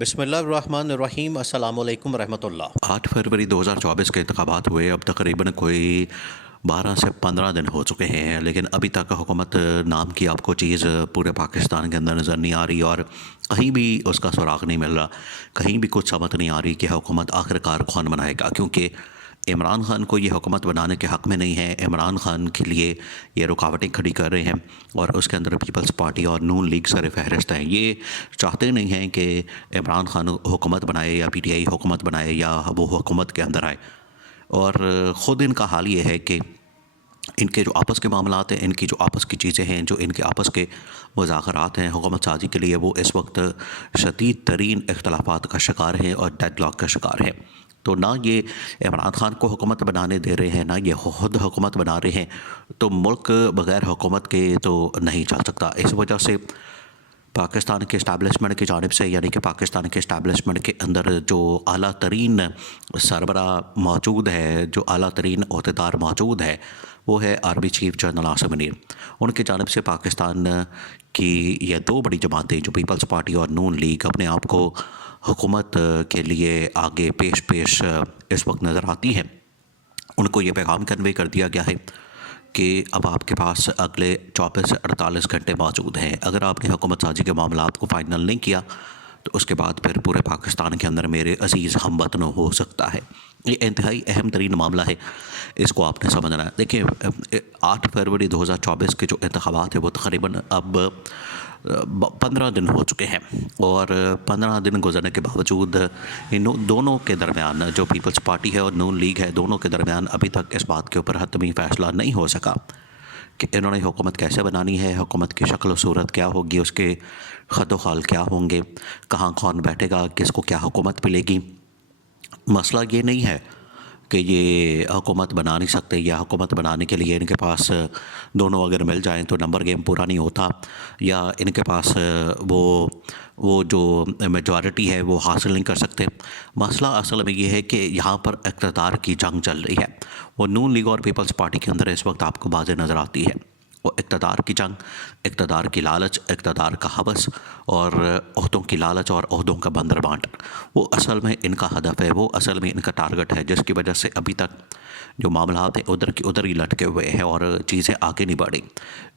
بسم اللہ الرحمن الرحیم، السلام علیکم ورحمۃ اللہ۔ 8 فروری 2024 کے انتخابات ہوئے، اب تقریباً کوئی 12 سے 15 دن ہو چکے ہیں، لیکن ابھی تک حکومت نام کی آپ کو چیز پورے پاکستان کے اندر نظر نہیں آ رہی، اور کہیں بھی اس کا سراغ نہیں مل رہا، کہیں بھی کچھ سمجھ نہیں آ رہی کہ حکومت آخرکار کون بنائے گا، کیونکہ عمران خان کو یہ حکومت بنانے کے حق میں نہیں ہے۔ عمران خان کے لیے یہ رکاوٹیں کھڑی کر رہے ہیں، اور اس کے اندر پیپلز پارٹی اور نون لیگ سر فہرست ہیں۔ یہ چاہتے نہیں ہیں کہ عمران خان حکومت بنائے یا پی ٹی آئی حکومت بنائے یا وہ حکومت کے اندر آئے، اور خود ان کا حال یہ ہے کہ ان کے جو آپس کے معاملات ہیں، ان کی جو آپس کی چیزیں ہیں، جو ان کے آپس کے مذاکرات ہیں حکومت سازی کے لیے، وہ اس وقت شدید ترین اختلافات کا شکار ہیں اور ڈیڈ لاک کا شکار ہیں۔ تو نہ یہ عمران خان کو حکومت بنانے دے رہے ہیں، نہ یہ خود حکومت بنا رہے ہیں، تو ملک بغیر حکومت کے تو نہیں چل سکتا۔ اس وجہ سے پاکستان کے اسٹیبلشمنٹ کی جانب سے، یعنی کہ پاکستان کے اسٹیبلشمنٹ کے اندر جو اعلیٰ ترین سربراہ موجود ہے، جو اعلیٰ ترین عہدیدار موجود ہے، وہ ہے army chief general Asim Munir. ان کی جانب سے پاکستان کی یہ دو بڑی جماعتیں، جو پیپلز پارٹی اور نون لیگ، اپنے آپ کو حکومت کے لیے آگے پیش اس وقت نظر آتی ہیں۔ ان کو یہ پیغام کنوے کر دیا گیا ہے کہ اب آپ کے پاس اگلے 24 سے 48 گھنٹے موجود ہیں۔ اگر آپ نے حکومت سازی کے معاملات کو فائنل نہیں کیا تو اس کے بعد پھر پورے پاکستان کے اندر میرے عزیز ہم وطن ہو سکتا ہے۔ یہ انتہائی اہم ترین معاملہ ہے، اس کو آپ نے سمجھنا ہے۔ دیکھیں، 8 فروری 2024 کے جو انتخابات ہیں وہ تقریباً اب 15 دن ہو چکے ہیں، اور 15 دن گزرنے کے باوجود ان دونوں کے درمیان، جو پیپلز پارٹی ہے اور نون لیگ ہے، دونوں کے درمیان ابھی تک اس بات کے اوپر حتمی فیصلہ نہیں ہو سکا کہ انہوں نے حکومت کیسے بنانی ہے، حکومت کی شکل و صورت کیا ہوگی، اس کے خط و خال کیا ہوں گے، کہاں کون بیٹھے گا، کس کو کیا حکومت ملے گی۔ مسئلہ یہ نہیں ہے کہ یہ حکومت بنا نہیں سکتے، یا حکومت بنانے کے لیے ان کے پاس دونوں اگر مل جائیں تو نمبر گیم پورا نہیں ہوتا، یا ان کے پاس وہ جو میجورٹی ہے وہ حاصل نہیں کر سکتے۔ مسئلہ اصل میں یہ ہے کہ یہاں پر اقتدار کی جنگ چل رہی ہے۔ وہ نون لیگ اور پیپلز پارٹی کے اندر اس وقت آپ کو واضح نظر آتی ہے۔ وہ اقتدار کی جنگ، اقتدار کی لالچ، اقتدار کا ہوس، اور عہدوں کی لالچ اور عہدوں کا بندر بانٹ، وہ اصل میں ان کا ہدف ہے، وہ اصل میں ان کا ٹارگٹ ہے، جس کی وجہ سے ابھی تک جو معاملات ہیں ادھر کی ادھر ہی لٹکے ہوئے ہیں اور چیزیں آگے نہیں بڑھیں۔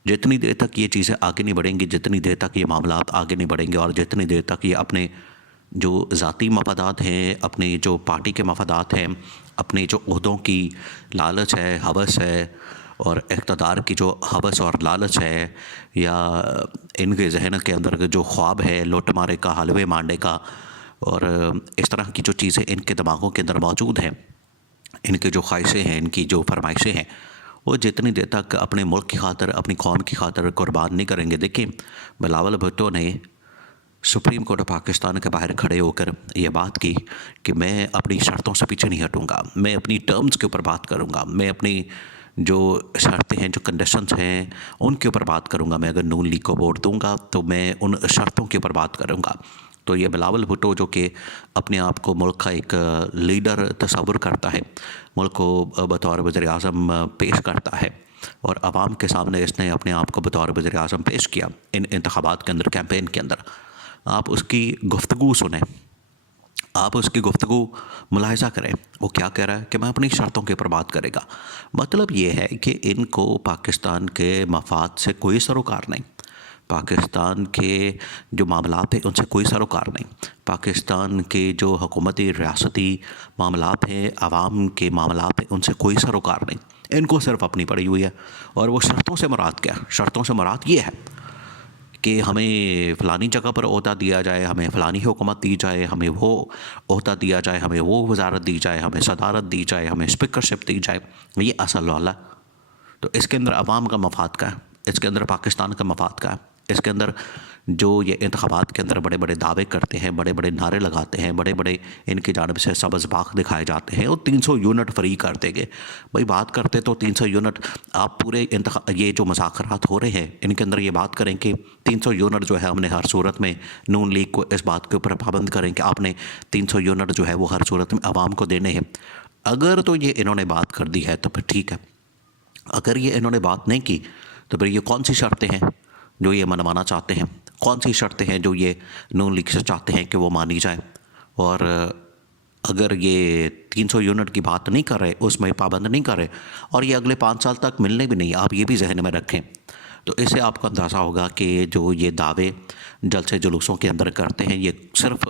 جتنی دیر تک یہ چیزیں آگے نہیں بڑھیں گی، جتنی دیر تک یہ معاملات آگے نہیں بڑھیں گے، اور جتنی دیر تک یہ اپنے جو ذاتی مفادات ہیں، اپنے جو پارٹی کے مفادات ہیں، اپنے جو عہدوں کی لالچ ہے، ہوس ہے، اور اقتدار کی جو ہوس اور لالچ ہے، یا ان کے ذہن کے اندر جو خواب ہے لوٹ مارے کا، حلوے مانڈے کا، اور اس طرح کی جو چیزیں ان کے دماغوں کے اندر موجود ہیں، ان کے جو خواہشیں ہیں، ان کی جو فرمائشیں ہیں، وہ جتنی دیر تک اپنے ملک کی خاطر، اپنی قوم کی خاطر قربان نہیں کریں گے۔ دیکھیں، بلاول بھٹو نے سپریم کورٹ پاکستان کے باہر کھڑے ہو کر یہ بات کی کہ میں اپنی شرطوں سے پیچھے نہیں ہٹوں گا، میں اپنی ٹرمز کے اوپر بات کروں گا، میں اپنی جو شرطیں ہیں، جو کنڈیشنز ہیں، ان کے اوپر بات کروں گا۔ میں اگر نون لیگ کو ووٹ دوں گا تو میں ان شرطوں کے اوپر بات کروں گا۔ تو یہ بلاول بھٹو، جو کہ اپنے آپ کو ملک کا ایک لیڈر تصور کرتا ہے، ملک کو بطور وزیر اعظم پیش کرتا ہے، اور عوام کے سامنے اس نے اپنے آپ کو بطور وزیر اعظم پیش کیا ان انتخابات کے اندر، کیمپین کے اندر، آپ اس کی گفتگو سنیں، آپ اس کی گفتگو ملاحظہ کریں۔ وہ کیا کہہ رہا ہے کہ میں اپنی شرطوں کے اوپر بات کرے گا۔ مطلب یہ ہے کہ ان کو پاکستان کے مفاد سے کوئی سروکار نہیں، پاکستان کے جو معاملات ہیں ان سے کوئی سروکار نہیں، پاکستان کے جو حکومتی ریاستی معاملات ہیں، عوام کے معاملات ہیں، ان سے کوئی سروکار نہیں۔ ان کو صرف اپنی پڑی ہوئی ہے، اور وہ شرطوں سے مراد کیا ہے؟ شرطوں سے مراد یہ ہے کہ ہمیں فلانی جگہ پر عہدہ دیا جائے، ہمیں فلانی حکومت دی جائے، ہمیں وہ عہدہ دیا جائے، ہمیں وہ وزارت دی جائے، ہمیں صدارت دی جائے، ہمیں اسپیکرشپ دی جائے۔ یہ اصل والا۔ تو اس کے اندر عوام کا مفاد کا ہے، اس کے اندر پاکستان کا مفاد کا ہے۔ اس کے اندر جو یہ انتخابات کے اندر بڑے بڑے دعوے کرتے ہیں، بڑے بڑے نعرے لگاتے ہیں، بڑے بڑے ان کی جانب سے سبز باغ دکھائے جاتے ہیں، وہ 300 یونٹ فری کر دیں گے۔ بھائی بات کرتے تو 300 یونٹ، آپ پورے یہ جو مذاکرات ہو رہے ہیں ان کے اندر یہ بات کریں کہ 300 یونٹ جو ہے ہم نے ہر صورت میں، نون لیگ کو اس بات کے اوپر پابند کریں کہ آپ نے 300 یونٹ جو ہے وہ ہر صورت میں عوام کو دینے ہیں۔ اگر تو یہ انہوں نے بات کر دی ہے تو پھر ٹھیک ہے، اگر یہ انہوں نے بات نہیں کی تو پھر یہ کون سی شرطیں ہیں جو یہ منوانا چاہتے ہیں؟ کون سی شرطیں ہیں جو یہ نون لیگ سے چاہتے ہیں کہ وہ مانی جائیں، اور اگر یہ 300 یونٹ کی بات نہیں کر رہے، اس میں پابند نہیں کر رہے، اور یہ اگلے 5 سال تک ملنے بھی نہیں، آپ یہ بھی ذہن میں رکھیں، تو اس سے آپ کو اندازہ ہوگا کہ جو یہ دعوے جلسے جلوسوں کے اندر کرتے ہیں یہ صرف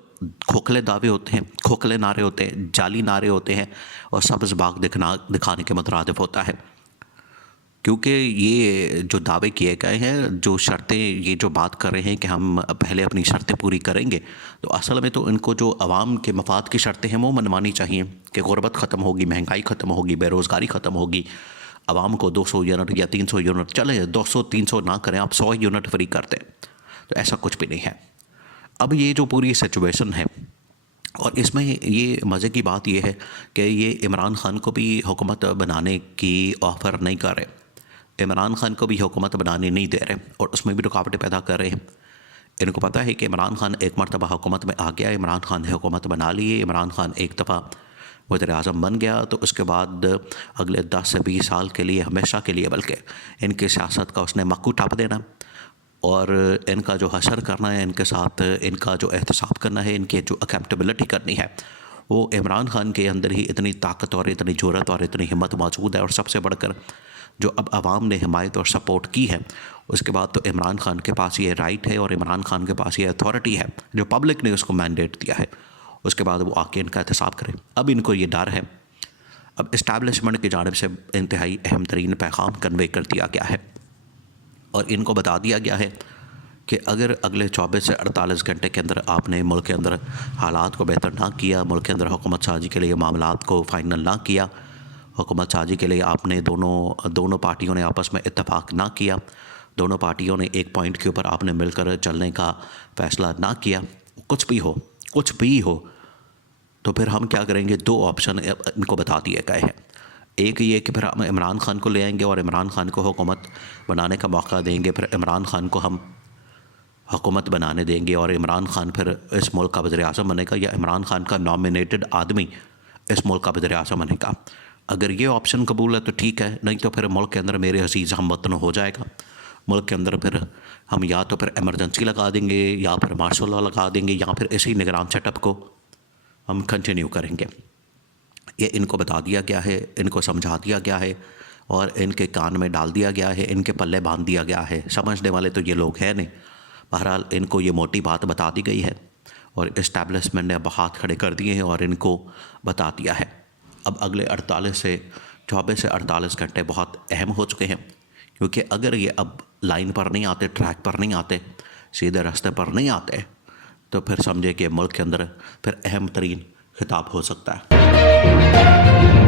کھوکھلے دعوے ہوتے ہیں، کھوکھلے نعرے ہوتے ہیں، جعلی نعرے ہوتے ہیں، اور سبز باغ دکھانے کے مترادف ہوتا ہے، کیونکہ یہ جو دعوے کیے گئے ہیں، جو شرطیں یہ جو بات کر رہے ہیں کہ ہم پہلے اپنی شرطیں پوری کریں گے، تو اصل میں تو ان کو جو عوام کے مفاد کی شرطیں ہیں وہ منوانی چاہیے کہ غربت ختم ہوگی، مہنگائی ختم ہوگی، بے روزگاری ختم ہوگی، عوام کو 200 یونٹ یا 300 یونٹ، چلے 200 300 نہ کریں، آپ 100 یونٹ فری کر دیں، تو ایسا کچھ بھی نہیں ہے۔ اب یہ جو پوری سچویشن ہے، اور اس میں یہ مزے کی بات یہ ہے کہ یہ عمران خان کو بھی حکومت بنانے کی آفر نہیں کر رہے، عمران خان کو بھی حکومت بنانے نہیں دے رہے، اور اس میں بھی رکاوٹیں پیدا کر رہے ہیں۔ ان کو پتہ ہے کہ عمران خان ایک مرتبہ حکومت میں آ گیا، عمران خان نے حکومت بنا لی ہے، عمران خان ایک دفعہ وزیر اعظم بن گیا، تو اس کے بعد اگلے 10 سے 20 سال کے لیے، ہمیشہ کے لیے بلکہ، ان کی سیاست کا اس نے مکو ٹاپ دینا، اور ان کا جو حشر کرنا ہے، ان کے ساتھ ان کا جو احتساب کرنا ہے، ان کی جو اکاؤنٹیبلٹی کرنی ہے، وہ عمران خان کے اندر ہی اتنی طاقت اور اتنی جرأت اور اتنی ہمت موجود ہے، اور سب سے بڑھ کر جو اب عوام نے حمایت اور سپورٹ کی ہے، اس کے بعد تو عمران خان کے پاس یہ رائٹ ہے اور عمران خان کے پاس یہ اتھارٹی ہے جو پبلک نے اس کو مینڈیٹ دیا ہے، اس کے بعد وہ آ کے ان کا احتساب کرے۔ اب ان کو یہ ڈر ہے، اب اسٹیبلشمنٹ کی جانب سے انتہائی اہم ترین پیغام کنوے کر دیا گیا ہے، اور ان کو بتا دیا گیا ہے کہ اگر اگلے 24 سے 48 گھنٹے کے اندر آپ نے ملک کے اندر حالات کو بہتر نہ کیا، ملک کے اندر حکومت سازی کے لیے معاملات کو فائنل نہ کیا، حکومت سازی کے لیے آپ نے دونوں پارٹیوں نے آپس میں اتفاق نہ کیا، دونوں پارٹیوں نے ایک پوائنٹ کے اوپر آپ نے مل کر چلنے کا فیصلہ نہ کیا، کچھ بھی ہو تو پھر ہم کیا کریں گے؟ 2 آپشن ان کو بتا دیے گئے ہیں۔ ایک یہ کہ پھر ہم عمران خان کو لے آئیں گے اور عمران خان کو حکومت بنانے کا موقع دیں گے، پھر عمران خان کو ہم حکومت بنانے دیں گے، اور عمران خان پھر اس ملک کا وزیر اعظم بنے گا، یا عمران خان کا نامینیٹڈ آدمی اس ملک کا وزیر اعظم بنے گا۔ اگر یہ آپشن قبول ہے تو ٹھیک ہے، نہیں تو پھر ملک کے اندر میرے عزیز ہم وطن ہو جائے گا، ملک کے اندر پھر ہم یا تو پھر ایمرجنسی لگا دیں گے، یا پھر مارشل لا لگا دیں گے، یا پھر اسی نگران سیٹ اپ کو ہم کنٹینیو کریں گے۔ یہ ان کو بتا دیا گیا ہے، ان کو سمجھا دیا گیا ہے، اور ان کے کان میں ڈال دیا گیا ہے، ان کے پلے باندھ دیا گیا ہے۔ سمجھنے والے تو یہ لوگ ہیں نہیں، بہرحال ان کو یہ موٹی بات بتا دی گئی ہے، اور اسٹیبلشمنٹ نے اب ہاتھ کھڑے کر دیے ہیں اور ان کو بتا دیا ہے۔ اب اگلے 24 سے 48 گھنٹے بہت اہم ہو چکے ہیں، کیونکہ اگر یہ اب لائن پر نہیں آتے، ٹریک پر نہیں آتے، سیدھے راستے پر نہیں آتے، تو پھر سمجھے کہ ملک کے اندر پھر اہم ترین خطاب ہو سکتا ہے۔